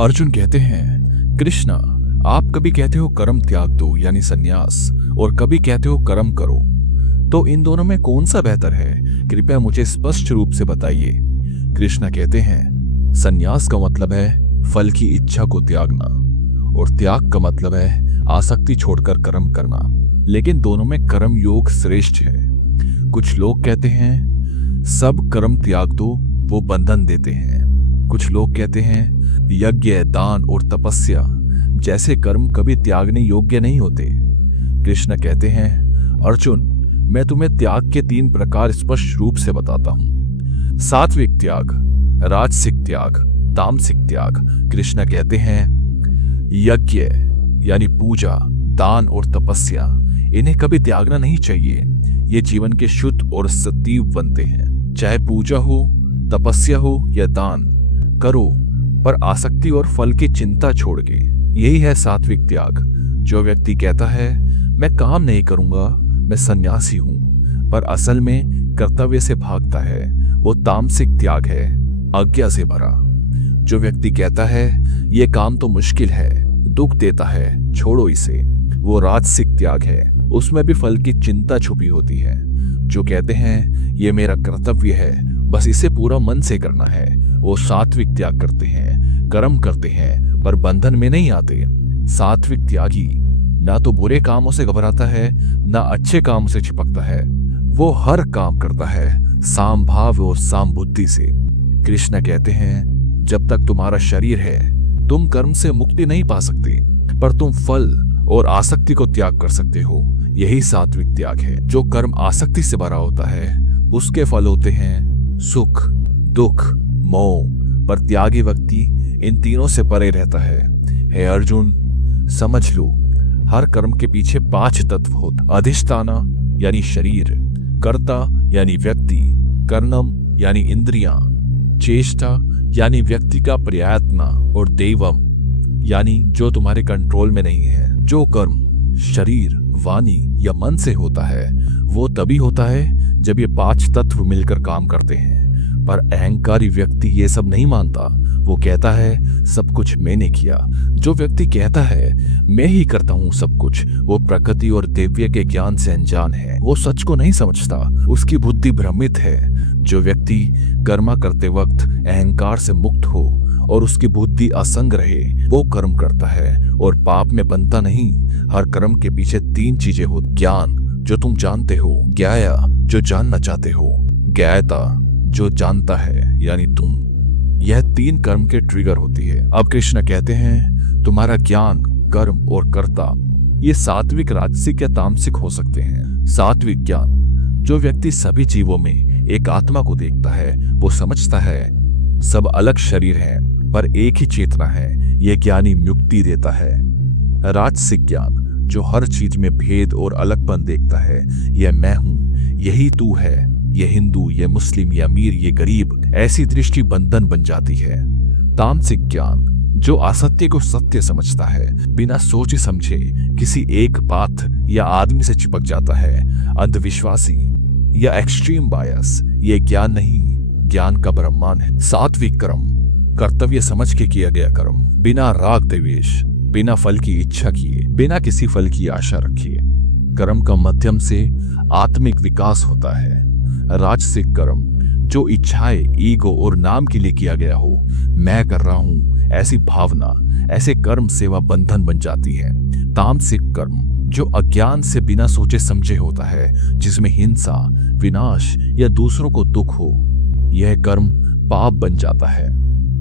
अर्जुन कहते हैं, कृष्णा, आप कभी कहते हो कर्म त्याग दो यानी सन्यास, और कभी कहते हो कर्म करो, तो इन दोनों में कौन सा बेहतर है? कृपया मुझे स्पष्ट रूप से बताइए। कृष्णा कहते हैं, सन्यास का मतलब है फल की इच्छा को त्यागना, और त्याग का मतलब है आसक्ति छोड़कर कर्म करना। लेकिन दोनों में कर्म योग श्रेष्ठ है। कुछ लोग कहते हैं सब कर्म त्याग दो, वो बंधन देते हैं। कुछ लोग कहते हैं यज्ञ, दान और तपस्या जैसे कर्म कभी त्यागने योग्य नहीं होते। कृष्ण कहते हैं, अर्जुन, मैं तुम्हें त्याग के 3 प्रकार स्पष्ट रूप से बताता हूं। सात्विक त्याग, राजसिक त्याग, तामसिक त्याग। कृष्ण कहते हैं, यज्ञ यानी पूजा, दान और तपस्या, इन्हें कभी त्यागना नहीं चाहिए। ये जीवन के शुद्ध और सतीव बनते हैं। चाहे पूजा हो, तपस्या हो या दान, करो पर आसक्ति और फल की चिंता छोड़ के। यही है सात्विक त्याग। जो व्यक्ति कहता है मैं काम नहीं करूंगा, मैं सन्यासी हूं, पर असल में कर्तव्य से भागता है, वो तामसिक त्याग है, आज्ञा से भरा। जो व्यक्ति कहता है ये काम तो मुश्किल है, दुख देता है, छोड़ो इसे, वो राजसिक त्याग है। उसमें भी फल की चिंता छुपी होती है। जो कहते हैं ये मेरा कर्तव्य है, बस इसे पूरा मन से करना है, वो सात्विक त्याग करते हैं, कर्म करते हैं पर बंधन में नहीं आते। सात्विक त्यागी ना तो बुरे कामों से घबराता है, ना अच्छे कामों से चिपकता है। वो हर काम करता है साम भाव और साम बुद्धि से। कृष्ण कहते हैं, जब तक तुम्हारा शरीर है तुम कर्म से मुक्ति नहीं पा सकते, पर तुम फल और आसक्ति को त्याग कर सकते हो। यही सात्विक त्याग है। जो कर्म आसक्ति से भरा होता है उसके फल होते हैं सुख, दुख, मोह, पर त्यागी व्यक्ति इन तीनों से परे रहता है। हे अर्जुन, समझ लो, हर कर्म के पीछे 5 तत्व होते। अधिष्ठाना यानी शरीर, कर्ता यानी व्यक्ति, कर्णम यानी इंद्रियां, चेष्टा यानी व्यक्ति का प्रयत्न, और देवम यानी जो तुम्हारे कंट्रोल में नहीं है। जो कर्म शरीर, वाणी या मन से होता है वो तभी होता है जब ये 5 तत्व मिलकर काम करते हैं। पर अहंकारी व्यक्ति ये सब नहीं मानता। वो कहता है सब कुछ मैंने किया। जो व्यक्ति कहता है मैं ही करता हूँ सब कुछ, वो प्रकृति और दिव्य के ज्ञान से अनजान है। वो सच को नहीं समझता, उसकी बुद्धि भ्रमित है। जो व्यक्ति कर्म करते वक्त अहंकार से मुक्त हो और उसकी बुद्धि असंग रहे, वो कर्म करता है और पाप में बनता नहीं। हर कर्म के पीछे 3 चीजें हो। ज्ञान, जो तुम जानते हो, ज्ञाया, जो जानना चाहते हो, ज्ञायता, जो जानता है यानी तुम। यह 3 कर्म के ट्रिगर होती है। अब कृष्ण कहते हैं तुम्हारा ज्ञान, कर्म और कर्ता ये सात्विक, राजसिक या तामसिक हो सकते हैं। सात्विक ज्ञान, जो व्यक्ति सभी जीवों में एक आत्मा को देखता है, वो समझता है सब अलग शरीर हैं पर एक ही चेतना है, यह ज्ञानी मुक्ति देता है। राजसिक ज्ञान, जो हर चीज में भेद और अलगपन देखता है, यह मैं हूं, यही तू है, ये हिंदू, ये मुस्लिम, ये अमीर, ये गरीब, ऐसी दृष्टि बंधन बन जाती है। तामसिक ज्ञान, जो असत्य को सत्य समझता है, बिना सोचे समझे किसी एक बात या आदमी से चिपक जाता है। अंधविश्वासी या एक्सट्रीम बायस, ये ज्ञान नहीं, ज्ञान का ब्रह्मांड है। सात्विक कर्म, कर्तव्य समझ के किया गया कर्म, बिना राग द्वेष, बिना फल की इच्छा किए, बिना किसी फल की आशा रखिए। कर्म का माध्यम से आत्मिक विकास होता है। राजसिक कर्म, जो इच्छाएं, ईगो और नाम के लिए किया गया हो, मैं कर रहा हूं, ऐसी भावना, ऐसे कर्म सेवा बंधन बन जाती है। तामसिक कर्म, जो अज्ञान से बिना सोचे समझे होता है, जिसमें हिंसा, विनाश या दूसरों को दुख हो, यह कर्म पाप बन जाता है।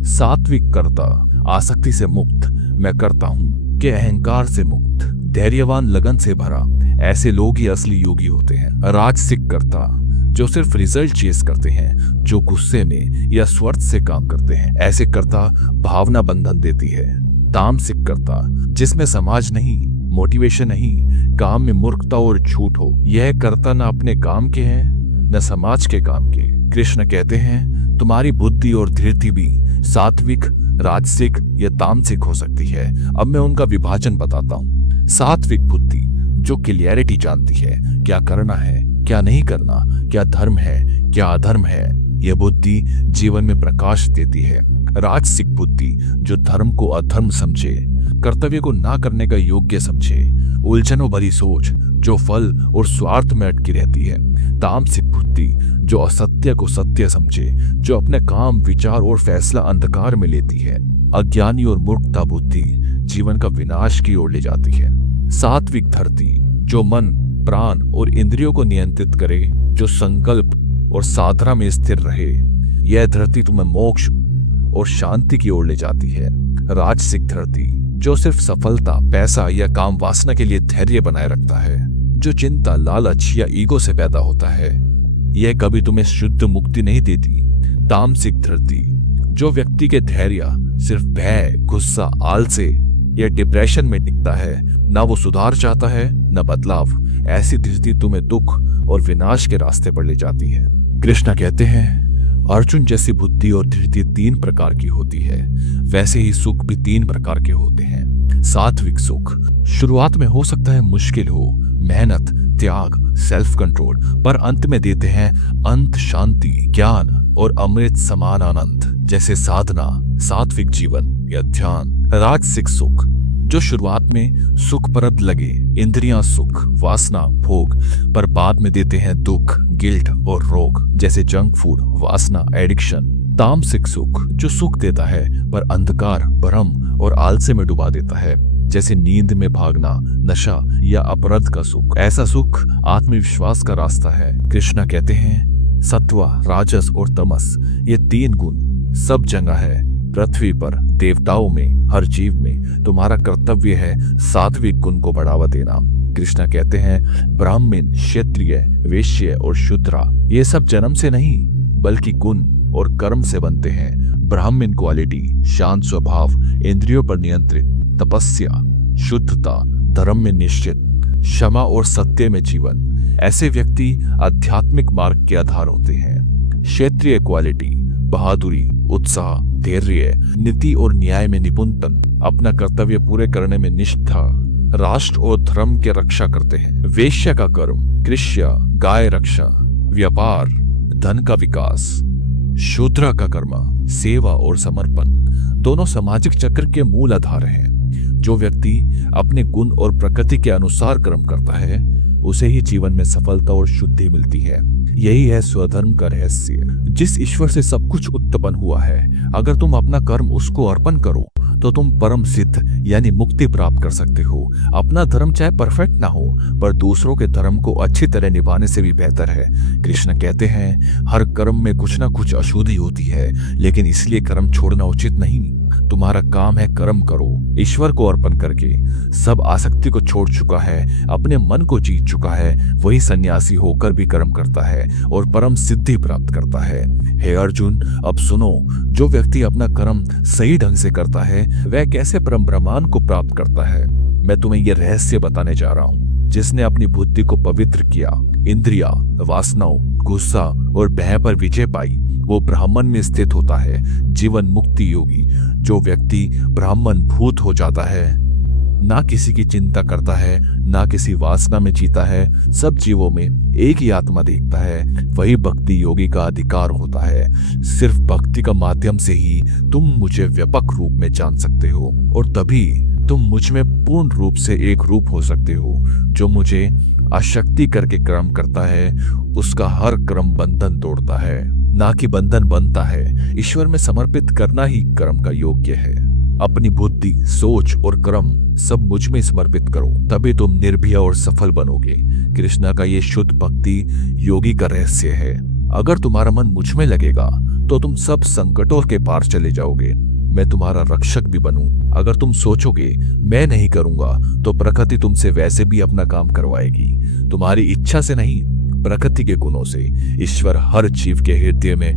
सात्विक कर्ता, आसक्ति से मुक्त, मैं करता हूं के अहंकार से मुक्त, धैर्यवान, लगन से भरा, ऐसे लोग ही असली योगी होते हैं। राजसिक कर्ता, जो सिर्फ रिजल्ट चेस करते हैं, जो गुस्से में या स्वार्थ से काम करते हैं, ऐसे कर्ता भावना बंधन देती है। तामसिक कर्ता, जिसमें समाज नहीं, मोटिवेशन नहीं, काम में मूर्खता और झूठ हो, यह कर्ता न अपने काम के हैं न समाज के काम के। कृष्ण कहते हैं तुम्हारी बुद्धि और धीरति भी सात्विक, राजसिक या तामसिक हो सकती है। अब मैं उनका विभाजन बताता हूँ। सात्विक बुद्धि, जो क्लियरिटी जानती है, क्या करना है, क्या नहीं करना, क्या धर्म है, क्या अधर्म है, यह बुद्धि जीवन में प्रकाश देती है। राजसिक बुद्धि जो धर्म को अधर्म समझे, कर्तव्य को ना करने का योग्य समझे, उलझनों भरी सोच जो फल और स्वार्थ में अटकी रहती है। तामसिक बुद्धि जो असत्य को सत्य समझे, जो अपने काम, विचार और फैसला अंधकार में लेती है। अज्ञानी और मूर्खता बुद्धि जीवन का विनाश की ओर ले जाती है। सात्विक धरती जो मन, प्राण और इंद्रियों को नियंत्रित करे, जो संकल्प और साधना में स्थिर रहे, यह धरती तुम्हें मोक्ष और शांति की ओर ले जाती है। राजसिक धरती जो सिर्फ सफलता, पैसा या काम वासना के लिए धैर्य बनाए रखता है, जो चिंता, लालच या ईगो से पैदा होता है, यह कभी तुम्हें शुद्ध मुक्ति नहीं देती। तामसिक धरती जो व्यक्ति के धैर्य सिर्फ भय, गुस्सा, आलसे या डिप्रेशन में टिकता है, ना वो सुधार चाहता है न बदलाव, ऐसी धरती तुम्हें दुख और विनाश के रास्ते पर ले जाती है। कृष्णा कहते हैं, अर्जुन जैसी बुद्धि और धृति 3 प्रकार की होती है, वैसे ही सुख भी 3 प्रकार के होते हैं। सात्विक सुख शुरुआत में हो सकता है मुश्किल हो, मेहनत, त्याग, सेल्फ कंट्रोल, पर अंत में देते हैं अंत, शांति, ज्ञान और अमृत समान आनंद, जैसे साधना, सात्विक जीवन या ध्यान। राजसिक सुख जो शुरुआत में सुखप्रद लगे, इंद्रियां, सुख, वासना, भोग, पर बाद में देते हैं दुख, गिल्ट और रोग, जैसे जंक फूड, वासना, एडिक्शन। तामसिक सुख जो सुख देता है पर अंधकार, भ्रम और आलस्य में डुबा देता है, जैसे नींद में भागना, नशा या अपराध का सुख। ऐसा सुख आत्मविश्वास का रास्ता है। कृष्णा कहते हैं, सत्व, राजस और तमस ये 3 गुण सब जगह है, पृथ्वी पर, देवताओं में, हर जीव में। तुम्हारा कर्तव्य है सात्विक गुण को बढ़ावा देना। कृष्णा कहते हैं, ब्राह्मण, क्षत्रिय, वैश्य और शूद्रा ये सब जन्म से नहीं बल्कि गुण और कर्म से बनते हैं। ब्राह्मण क्वालिटी शांत स्वभाव, इंद्रियों पर नियंत्रित, तपस्या, शुद्धता, धर्म में निश्चित, क्षमा और सत्य में जीवन। ऐसे व्यक्ति आध्यात्मिक मार्ग के आधार होते हैं। क्षेत्रीय क्वालिटी बहादुरी, उत्साह, धैर्य, नीति और न्याय में निपुणता, अपना कर्तव्य पूरे करने में निष्ठा, राष्ट्र और धर्म की रक्षा करते हैं। वैश्य का कर्म कृषि, गाय रक्षा, व्यापार, धन का विकास। शूद्र का कर्म सेवा और समर्पण, दोनों सामाजिक चक्र के मूल आधार हैं। जो व्यक्ति अपने गुण और प्रकृति के अनुसार कर्म करता है, उसे ही जीवन में सफलता और शुद्धि मिलती है। यही है स्वधर्म का रहस्य। जिस ईश्वर से सब कुछ उत्पन्न हुआ है, अगर तुम अपना कर्म उसको अर्पण करो तो तुम परम सिद्ध यानी मुक्ति प्राप्त कर सकते हो। अपना धर्म चाहे परफेक्ट ना हो, पर दूसरों के धर्म को अच्छी तरह निभाने से भी बेहतर है। कृष्ण कहते हैं, हर कर्म में कुछ ना कुछ अशुद्धि होती है, लेकिन इसलिए कर्म छोड़ना उचित नहीं। तुम्हारा काम है कर्म करो। ईश्वर को अर्पण करके सब आसक्ति को छोड़ चुका है, अपने मन को जीत चुका है, वही सन्यासी होकर भी कर्म करता है और परम सिद्धि प्राप्त करता है। हे अर्जुन, अब सुनो, जो व्यक्ति अपना कर्म सही ढंग से करता है, वह कैसे परम ब्रह्मांड को प्राप्त करता है। मैं तुम्हें यह रहस्य बताने जा रहा हूँ। जिसने अपनी बुद्धि को पवित्र किया, इंद्रिया, वासनाओं, गुस्सा और भय पर विजय पाई, वो ब्राह्मण में स्थित होता है, जीवन मुक्ति योगी। जो व्यक्ति ब्राह्मण भूत हो जाता है, ना किसी की चिंता करता है, ना किसी वासना में जीता है, सब जीवों में एक ही आत्मा देखता है, वही भक्ति योगी का अधिकार होता है। सिर्फ भक्ति का माध्यम से ही तुम मुझे व्यापक रूप में जान सकते हो, और तभी तुम मुझ में पूर्ण रूप से एक रूप हो सकते हो। जो मुझे आशक्ति करके कर्म करता है, उसका हर कर्म बंधन तोड़ता है, ना कि बंधन बनता है। ईश्वर में समर्पित करना ही कर्म का योग्य है। अपनी बुद्धि, सोच और कर्म सब मुझ में समर्पित करो, तभी तुम निर्भय और सफल बनोगे। कृष्णा का ये शुद्ध भक्ति योगी का रहस्य है। अगर तुम्हारा मन मुझ में लगेगा तो तुम सब संकटों के पार चले जाओगे। मैं तुम्हारा रक्षक भी बनूं। अगर तुम सोचोगे मैं नहीं करूंगा, तो प्रकृति तुमसे वैसे भी अपना काम करवाएगी। तुम्हारी इच्छा से नहीं, प्रकृति के गुणों से। ईश्वर हर जीव के हृदय में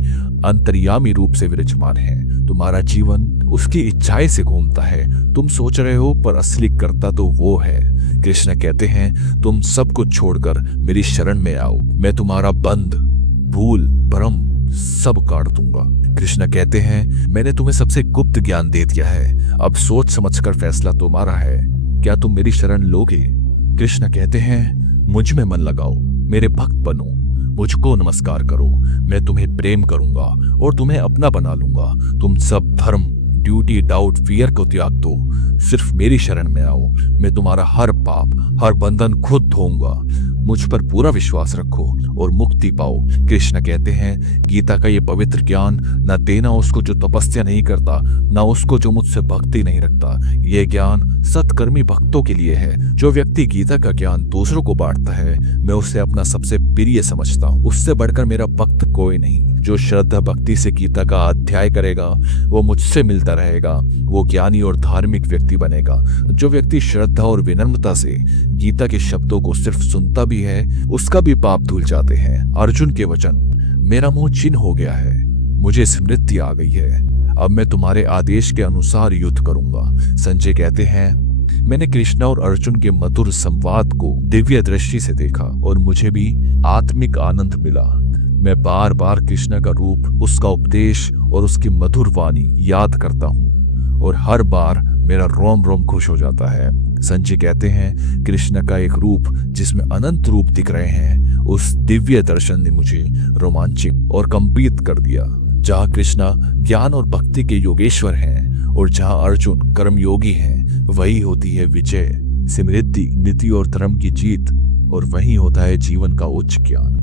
अंतर्यामी रूप से विराजमान है। तुम्हारा जीवन उसकी इच्छाएं से घूमता है। तुम सोच रहे हो, पर असली करता तो वो है। कृष्ण कहते हैं, तुम सब कुछ छोड़कर मेरी शरण में आओ, मैं तुम्हारा बंध, भूल, भ्रम सब काट दूंगा। कृष्ण कहते हैं, मैंने तुम्हें सबसे गुप्त ज्ञान दे दिया है, अब सोच समझकर फैसला तुम्हारा है। क्या तुम मेरी शरण लोगे? कृष्ण कहते हैं, मुझ में मन लगाओ, मेरे भक्त बनो, मुझको नमस्कार करो, मैं तुम्हें प्रेम करूंगा और तुम्हें अपना बना लूंगा। तुम सब धर्म, ड्यूटी, डाउट, फियर को त्याग दो, सिर्फ मेरी शरण में आओ। मैं तुम्हारा हर पाप, हर बंधन खुद धोऊंगा। मुझ पर पूरा विश्वास रखो और मुक्ति पाओ। कृष्ण कहते हैं गीता का ये पवित्र ज्ञान न देना उसको जो तपस्या नहीं करता, न उसको जो मुझसे भक्ति नहीं रखता। ये ज्ञान सत्कर्मी भक्तों के लिए है। जो व्यक्ति गीता का ज्ञान दूसरों को बांटता है, मैं उसे अपना सबसे प्रिय समझता हूँ। उससे बढ़कर मेरा भक्त कोई नहीं। जो श्रद्धा भक्ति से गीता का अध्याय करेगा वो मुझसे मिलता रहेगा, वो ज्ञानी और धार्मिक व्यक्ति बनेगा। जो व्यक्ति श्रद्धा और विनम्रता से गीता के शब्दों को सिर्फ सुनता भी है, उसका भी पाप धुल जाते हैं। अर्जुन के वचन, मेरा मुंह चिन्ह हो गया है, मुझे स्मृति आ गई है, अब मैं तुम्हारे आदेश के अनुसार युद्ध करूंगा। संजय कहते हैं मैंने कृष्ण और अर्जुन के मधुर संवाद को दिव्य दृष्टि से देखा और मुझे भी आत्मिक आनंद मिला। मैं बार बार कृष्ण का रूप, उसका उपदेश और उसकी मधुर वाणी याद करता हूँ और हर बार मेरा रोम रोम खुश हो जाता है। संजय कहते हैं कृष्ण का एक रूप जिसमें अनंत रूप दिख रहे हैं, उस दिव्य दर्शन ने मुझे रोमांचित और कंपित कर दिया। जहाँ कृष्ण ज्ञान और भक्ति के योगेश्वर हैं और जहाँ अर्जुन कर्मयोगी हैं, वही होती है विजय, समृद्धि, नीति और धर्म की जीत, और वही होता है जीवन का उच्च ज्ञान।